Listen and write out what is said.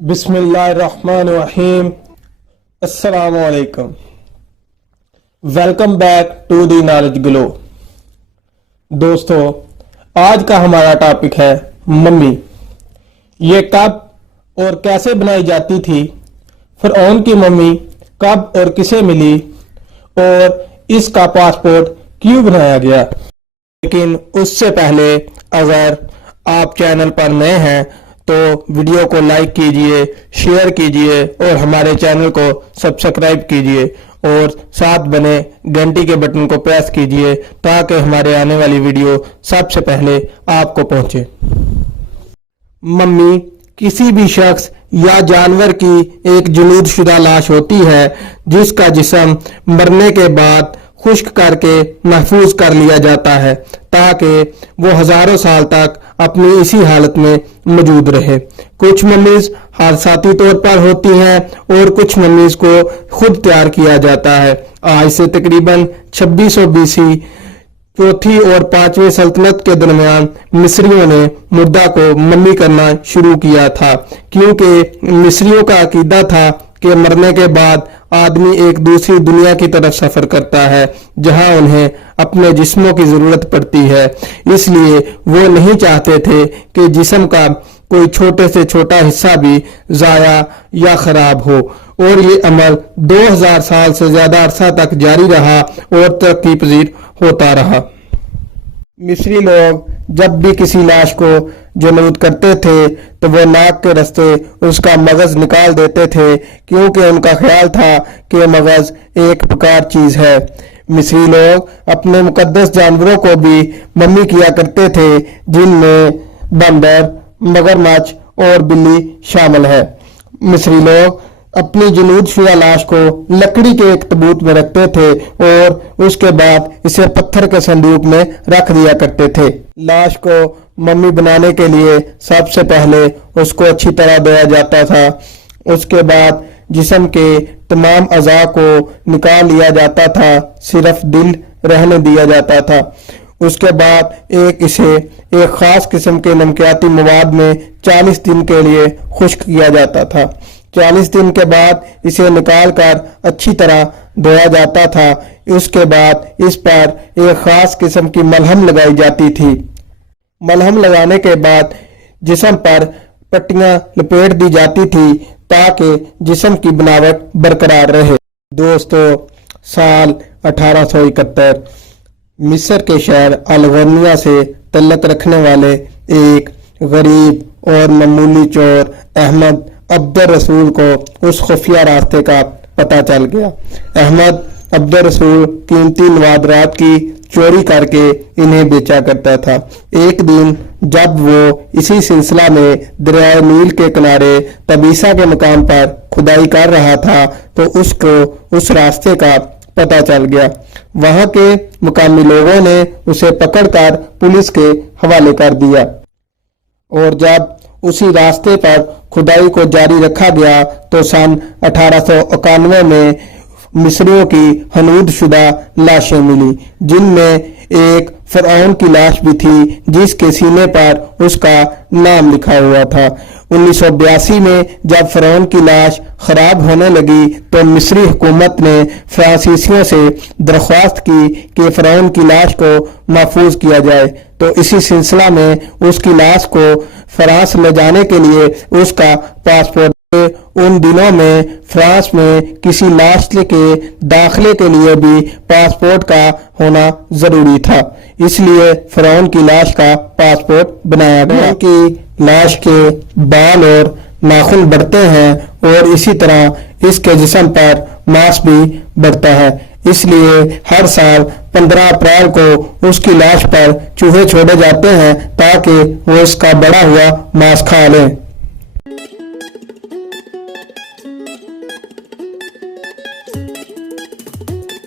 بسم اللہ الرحمن الرحیم۔ السلام علیکم، welcome back to the knowledge glow. دوستو، آج کا ہمارا ٹاپک ہے ممی۔ یہ کب اور کیسے بنائی جاتی تھی، فرعون کی ممی کب اور کسے ملی، اور اس کا پاسپورٹ کیوں بنایا گیا۔ لیکن اس سے پہلے اگر آپ چینل پر نئے ہیں تو ویڈیو کو لائک کیجئے، شیئر کیجئے اور ہمارے چینل کو سبسکرائب کیجئے اور ساتھ بنے گھنٹی کے بٹن کو پریس کیجئے تاکہ ہمارے آنے والی ویڈیو سب سے پہلے آپ کو پہنچے۔ ممی کسی بھی شخص یا جانور کی ایک جلود شدہ لاش ہوتی ہے جس کا جسم مرنے کے بعد خشک کر کے محفوظ کر لیا جاتا ہے تاکہ وہ ہزاروں سال تک اپنی اسی حالت میں موجود رہے۔ کچھ ممیز حادثاتی طور پر ہوتی ہیں اور کچھ ممیز کو خود تیار کیا جاتا ہے۔ آج سے تقریباً 2600 BC چوتھی اور پانچویں سلطنت کے درمیان مصریوں نے مردہ کو ممی کرنا شروع کیا تھا، کیونکہ مصریوں کا عقیدہ تھا کہ مرنے کے بعد آدمی ایک دوسری دنیا کی طرف سفر کرتا ہے جہاں انہیں اپنے جسموں کی ضرورت پڑتی ہے۔ اس لیے وہ نہیں چاہتے تھے کہ جسم کا کوئی چھوٹے سے چھوٹا حصہ بھی ضائع یا خراب ہو، اور یہ عمل 2000 سال سے زیادہ عرصہ تک جاری رہا اور ترقی پذیر ہوتا رہا۔ مصری لوگ جب بھی کسی لاش کو جلود کرتے تھے تو وہ ناک کے رستے اس کا مغز نکال دیتے تھے، کیونکہ ان کا خیال تھا کہ مغز ایک پکار چیز ہے۔ مصری لوگ اپنے مقدس جانوروں کو بھی ممی کیا کرتے تھے، جن میں بندر، مگرمچھ اور بلی شامل ہے۔ مصری لوگ اپنی جلود شدہ لاش کو لکڑی کے ایک تابوت میں رکھتے تھے اور اس کے بعد اسے پتھر کے صندوق میں رکھ دیا کرتے تھے۔ لاش کو ممی بنانے کے لیے سب سے پہلے اس کو اچھی طرح دھویا جاتا تھا۔ اس کے بعد جسم کے تمام اعضاء کو نکال لیا جاتا تھا، صرف دل رہنے دیا جاتا تھا۔ اس کے بعد اسے ایک خاص قسم کے نمکیاتی مواد میں 40 دن کے لیے خشک کیا جاتا تھا۔ 40 دن کے بعد اسے نکال کر اچھی طرح دھویا جاتا تھا۔ اس کے بعد اس پر ایک خاص قسم کی ملہم لگائی جاتی تھی۔ ملہم لگانے کے بعد جسم پر پٹیاں لپیٹ دی جاتی تھی تاکہ جسم کی بناوٹ برقرار رہے۔ دوستو، سال 1871 مصر کے شہر الغرنیہ سے تعلق رکھنے والے ایک غریب اور معمولی چور احمد عبد الرسول کو اس خفیہ راستے کا پتہ چل گیا۔ احمد عبد الرسول قیمتی نوادرات کی چوری کر کے انہیں بیچا کرتا تھا۔ ایک دن جب وہ اسی سلسلہ میں دریائے نیل کے کنارے تبیسا کے مقام پر کھدائی کر رہا تھا تو اس کو اس راستے کا پتہ چل گیا۔ وہاں کے مقامی لوگوں نے اسے پکڑ کر پولیس کے حوالے کر دیا، اور جب اسی راستے پر کھدائی کو جاری رکھا گیا تو سن 1891 میں مصریوں کی حنود شدہ لاشیں ملی، جن میں ایک فرعون کی لاش بھی تھی جس کے سینے پر اس کا نام لکھا ہوا تھا۔ 1982 میں جب فرعون کی لاش خراب ہونے لگی تو مصری حکومت نے فرانسیسیوں سے درخواست کی کہ فرعون کی لاش کو محفوظ کیا جائے، تو اسی سلسلہ میں اس کی لاش کو فرانس لے جانے کے لیے اس کا پاسپورٹ۔ ان دنوں میں فرانس میں کسی لاش کے داخلے کے لیے بھی پاسپورٹ کا ہونا ضروری تھا، اس لیے فرعون کی لاش کا پاسپورٹ بنایا گیا۔ فرعون کی لاش کے بال اور ناخن بڑھتے ہیں اور اسی طرح اس کے جسم پر ماس بھی بڑھتا ہے، اس لیے ہر سال 15 اپریل کو اس کی لاش پر چوہے چھوڑے جاتے ہیں تاکہ وہ اس کا بڑا ہوا ماس کھا لیں۔